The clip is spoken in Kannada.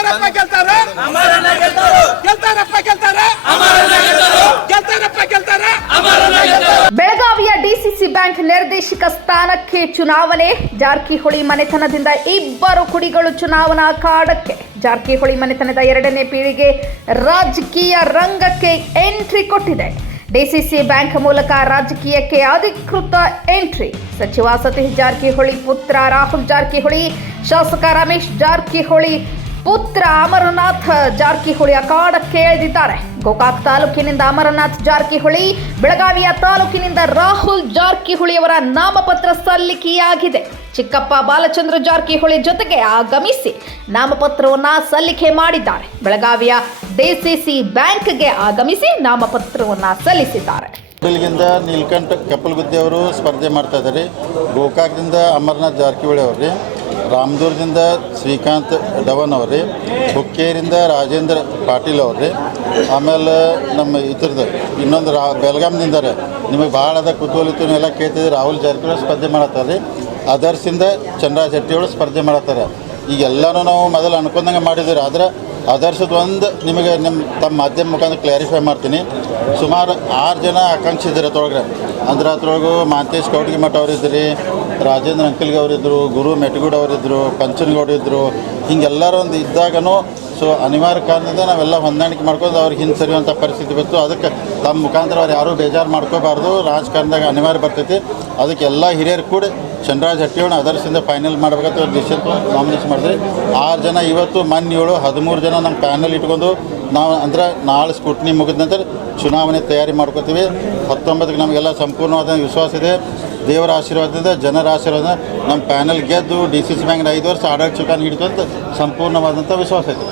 ಗೆಲ್ತಾರಪ್ಪ ಗೆಲ್ತಾರ? ಗೆಲ್ತಾರಪ್ಪ ಗೆಲ್ತಾರ? ಗೆಲ್ತಾರಪ್ಪ ಗೆಲ್ತಾರ? ಬೆಳಗಾವಿಯ ಡಿಸಿಸಿ ಬ್ಯಾಂಕ್ ನಿರ್ದೇಶಕ ಸ್ಥಾನಕ್ಕೆ ಚುನಾವಣೆ. ಜಾರಕಿಹೊಳಿ ಮನೆತನದಿಂದ ಇಬ್ಬರು ಕುಡಿಗಳು ಚುನಾವಣಾ ಕಾಡಕ್ಕೆ. ಜಾರಕಿಹೊಳಿ ಮನೆತನದ ಎರಡನೇ ಪೀಳಿಗೆ ರಾಜಕೀಯ ರಂಗಕ್ಕೆ ಎಂಟ್ರಿ ಕೊಟ್ಟಿದೆ. ಡಿಸಿಸಿ ಬ್ಯಾಂಕ್ ಮೂಲಕ ರಾಜಕೀಯಕ್ಕೆ ಅಧಿಕೃತ ಎಂಟ್ರಿ. ಸಚಿವ ಸತೀಶ್ ಜಾರಕಿಹೊಳಿ ಪುತ್ರ ರಾಹುಲ್ ಜಾರಕಿಹೊಳಿ ಶಾಸಕ ರಮೇಶ್ ಜಾರಕಿಹೊಳಿ ಪುತ್ರ ಅಮರನಾಥ್ ಜಾರಕಿಹೊಳಿ ಅಖಾಡಕ್ಕೆ ಇಳಿದಿದ್ದಾರೆ ಗೋಕಾಕ್ ತಾಲೂಕಿನಿಂದ ಅಮರನಾಥ್ ಜಾರಕಿಹೊಳಿ, ಬೆಳಗಾವಿಯ ತಾಲೂಕಿನಿಂದ ರಾಹುಲ್ ಜಾರಕಿಹೊಳಿ ಅವರ ನಾಮಪತ್ರ ಸಲ್ಲಿಕೆಯಾಗಿದೆ. ಚಿಕ್ಕಪ್ಪ ಬಾಲಚಂದ್ರ ಜಾರಕಿಹೊಳಿ ಜೊತೆಗೆ ಆಗಮಿಸಿ ನಾಮಪತ್ರವನ್ನ ಸಲ್ಲಿಕೆ ಮಾಡಿದ್ದಾರೆ. ಬೆಳಗಾವಿಯ ಡಿಸಿಸಿ ಬ್ಯಾಂಕ್ಗೆ ಆಗಮಿಸಿ ನಾಮಪತ್ರವನ್ನ ಸಲ್ಲಿಸಿದ್ದಾರೆ. ಕೂಡಲಿಗಿಂದ ನೀಲ್ಕಂಠ ಕಪ್ಪಲ್ಗುದ್ದೆ ಅವರು ಸ್ಪರ್ಧೆ ಮಾಡ್ತಾ ಇದ್ದಾರೆ. ಗೋಕಾಕ್ದಿಂದ ಅಮರನಾಥ್ ಜಾರಕಿಹೊಳಿ ಅವ್ರಿ. ರಾಮದುರ್ಗದಿಂದ ಶ್ರೀಕಾಂತ್ ಡವನ್ ಅವ್ರಿ ಹುಕ್ಕೇರಿಂದ ರಾಜೇಂದ್ರ ಪಾಟೀಲ್ ಅವ್ರಿ, ಆಮೇಲೆ ನಮ್ಮ ಇದ್ರದ್ದು ಇನ್ನೊಂದು ರಾ ಬೆಳಗಾಂದಿಂದ ನಿಮಗೆ ಭಾಳ ಅದ ಕುತೂಹಲ ಎಲ್ಲ ಕೇಳ್ತಿದ್ರಿ ರಾಹುಲ್ ಜಾರಕಿಹೊಳಿ ಸ್ಪರ್ಧೆ ಮಾಡತ್ತಾರೆ ಅದರ್ಸಿಂದ ಚಂದ್ರ ಶೆಟ್ಟಿ ಅವರು ಸ್ಪರ್ಧೆ ಮಾಡತ್ತಾರೆ ಈಗ ಎಲ್ಲನೂ ನಾವು ಮೊದಲು ಅನ್ಕೊಂಡಂಗೆ ಮಾಡಿದ್ದೀರಿ, ಆದ್ರೆ ಅದರ್ಸದ ಒಂದು ನಿಮಗೆ ನಿಮ್ಮ ತಮ್ಮ ಮಾಧ್ಯಮ ಮುಖಾಂತರ ಕ್ಲಾರಿಫೈ ಮಾಡ್ತೀನಿ. ಸುಮಾರು ಆರು ಜನ ಆಕಾಂಕ್ಷಿ ಇದ್ದಾರೆ ಅದ್ರೊಳಗೆ ಅಂದ್ರೆ ಅದ್ರೊಳಗೂ ಮಾಂತೇಶ್ ಕೌಟಿಗೆ ಮಠ ಅವರಿದ್ದರು ರಾಜೇಂದ್ರ ಅಂಕಲ್ಗೆ ಅವರಿದ್ದರು ಗುರು ಮೆಟಗೂಡ್ ಅವರಿದ್ದರು ಪಂಚನಗೌಡ ಇದ್ದರು ಹಿಂಗೆಲ್ಲರೂ ಒಂದು ಇದ್ದಾಗನೂ ಸೊ ಅನಿವಾರ್ಯ ಕಾರಣದಿಂದ ನಾವೆಲ್ಲ ಹೊಂದಾಣಿಕೆ ಮಾಡ್ಕೊಂಡು ಅವ್ರಿಗೆ ಹಿಂದೆ ಸರಿಯುವಂಥ ಪರಿಸ್ಥಿತಿ ಬಂತು. ಅದಕ್ಕೆ ತಮ್ಮ ಮುಖಾಂತರ ಅವ್ರು ಯಾರೂ ಬೇಜಾರು ಮಾಡ್ಕೋಬಾರ್ದು. ರಾಜಕಾರಣದಾಗ ಅನಿವಾರ್ಯ ಬರ್ತೈತಿ. ಅದಕ್ಕೆ ಎಲ್ಲ ಹಿರಿಯರು ಕೂಡ ಚಂದ್ರರಾಜ್ ಹಟ್ಟಿಯವನ್ನ ಅದರ್ಸಿಂದ ಫೈನಲ್ ಮಾಡ್ಬೇಕಂತ ಅವ್ರು ಡಿಸಿಷನ್ ನಾಮಿನೇಷನ್ ಮಾಡಿದ್ರಿ. ಆರು ಜನ ಇವತ್ತು ಮೊನ್ನೆ ಏಳು, ಹದಿಮೂರು ಜನ ನಮ್ಮ ಪ್ಯಾನಲ್ ಇಟ್ಕೊಂಡು ನಾವು ಅಂದ್ರೆ ನಾಳೆ ಸ್ಕೂಟ್ನಿ ಮುಗಿದ ನಂತರ ಚುನಾವಣೆ ತಯಾರಿ ಮಾಡ್ಕೋತೀವಿ. ಹತ್ತೊಂಬತ್ತಕ್ಕೆ ನಮಗೆಲ್ಲ ಸಂಪೂರ್ಣವಾದ ವಿಶ್ವಾಸ ಇದೆ. ದೇವರ ಆಶೀರ್ವಾದದಿಂದ, ಜನರ ಆಶೀರ್ವಾದ ನಮ್ಮ ಪ್ಯಾನಲ್ ಗೆದ್ದು ಡಿ ಸಿ ಸಿ ಬ್ಯಾಂಕ್ನ ಐದು ವರ್ಷ ಆಡಳಿತ ಚುಕಾನ್ ಹಿಡಿತು ಅಂತ ಸಂಪೂರ್ಣವಾದಂಥ ವಿಶ್ವಾಸ ಇದೆ.